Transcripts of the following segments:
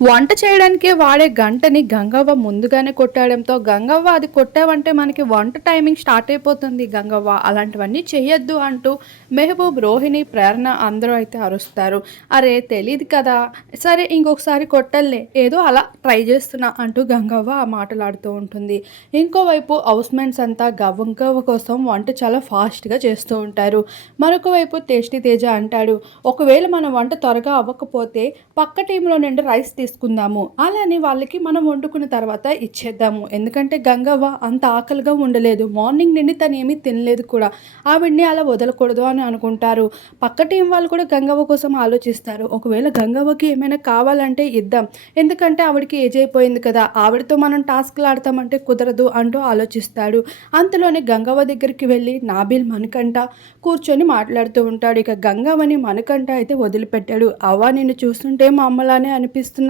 వంట చేయడానికి వాడే గంటని గంగవ్వ ముందుగానే కొట్టడంతో గంగవ్వ అది కొట్టావంటే మనకి వంట టైమింగ్ స్టార్ట్ అయిపోతుంది గంగవ్వ. అలాంటివన్నీ చెయ్యొద్దు అంటూ మెహబూబ్ రోహిణి ప్రేరణ అందరూ అయితే అరుస్తారు. అరే తెలియదు కదా. సరే ఇంకొకసారి కొట్టల్లే ఏదో అలా ట్రై చేస్తున్నా అంటూ గంగవ్వ మాటలాడుతూ ఉంటుంది. ఇంకోవైపు హౌస్మెంట్స్ అంతా గంగవ్వ కోసం వంట చాలా ఫాస్ట్గా చేస్తూ ఉంటారు. మరొక వైపు టేస్టీ తేజ అంటాడు ఒకవేళ మన వంట త్వరగా అవ్వకపోతే పక్క టీంలో నుండి రైస్ తీసుకుందాము. అలానే వాళ్ళకి మనం వండుకున్న తర్వాత ఇచ్చేద్దాము. ఎందుకంటే గంగవ్వ అంత ఆకలిగా ఉండలేదు. మార్నింగ్ నుండి తను ఏమీ తినలేదు కూడా. ఆవిడ్ని అలా వదలకూడదు అని అనుకుంటారు. పక్క టీం వాళ్ళు కూడా గంగవ్వ కోసం ఆలోచిస్తారు. ఒకవేళ గంగవ్వకి ఏమైనా కావాలంటే ఇద్దాం. ఎందుకంటే ఆవిడకి ఏజ్ అయిపోయింది కదా. ఆవిడతో మనం టాస్క్లు ఆడతామంటే కుదరదు అంటూ ఆలోచిస్తాడు. అంతలోనే గంగవ్వ దగ్గరికి వెళ్ళి నాబిల్ మనకంట కూర్చొని మాట్లాడుతూ ఉంటాడు. ఇక గంగవ్వని మనకంట అయితే వదిలిపెట్టాడు. అవ్వ నిన్ను చూస్తుంటే మా అమ్మలానే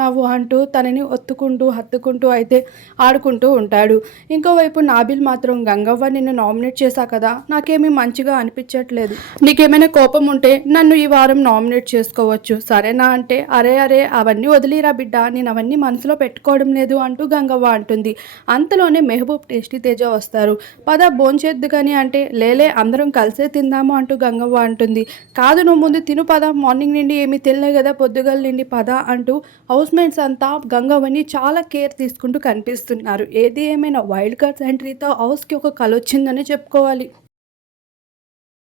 అనిపిస్తున్నావు అంటూ తనని ఒత్తుకుంటూ హత్తుకుంటూ అయితే ఆడుకుంటూ ఉంటాడు. ఇంకోవైపు నాబిల్ మాత్రం గంగవ్వ నిన్ను నామినేట్ చేశా కదా నాకేమీ మంచిగా అనిపించట్లేదు. నీకేమైనా కోపం ఉంటే నన్ను ఈ వారం నామినేట్ చేసుకోవచ్చు. సరేనా అంటే అరే అరే అవన్నీ వదిలేరా బిడ్డ నేను అవన్నీ మనసులో పెట్టుకోవడం లేదు అంటూ గంగవ్వ అంటుంది. అంతలోనే మెహబూబ్ టేస్టీ తేజ వస్తారు. పద భోంచేద్దు కానీ అంటే లేలే అందరం కలిసే తిందాము అంటూ గంగవ్వ అంటుంది. కాదు నువ్వు ముందు తిను పద మార్నింగ్ నుండి ఏమీ తినలే కదా పొద్దుగల నుండి పద అంటూ బ్యాట్స్మెన్స్ అంతా గంగవ్వని చాలా కేర్ తీసుకుంటూ కనిపిస్తున్నారు. ఏది ఏమైనా వైల్డ్ కార్డ్స్ ఎంట్రీతో హౌస్కి ఒక కళ వచ్చిందని చెప్పుకోవాలి.